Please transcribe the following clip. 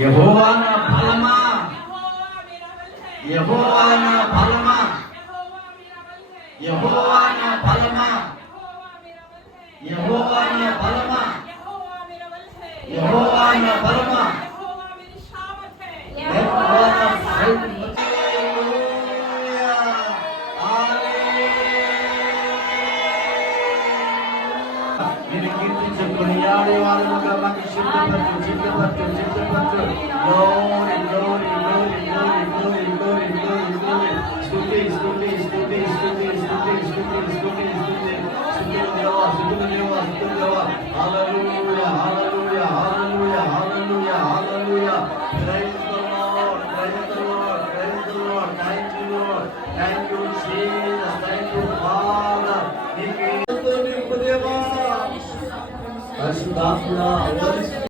యెహోవా నా బలమా, యెహోవా నా బలమా, యెహోవా నా బలమా, యెహోవా నా బలమా, యెహోవా నా బలమా, యెహోవా నా బలమా. నేను కీర్తించే కొనియాడే వారముగా మాకు సిద్ధపరచు, సిద్ధపరచు, సిద్ధపరచు. Glory, glory, glory, glory, glory, glory, glory, glory. స్తుతి, స్తుతి, స్తుతి, స్తుతి, స్తుతి, స్తుతి, స్తుతి, స్తుతి. స్తుతులు దేవా, స్తుతులు దేవా, స్తుతులు దేవా. Hallelujah, hallelujah, hallelujah, hallelujah, hallelujah. Praise the Lord, praise the Lord, praise the Lord. Thank you Lord, thank you Jesus, thank you Father. నీకే స్తుతులు దేవా. పరిశుద్ధాత్మ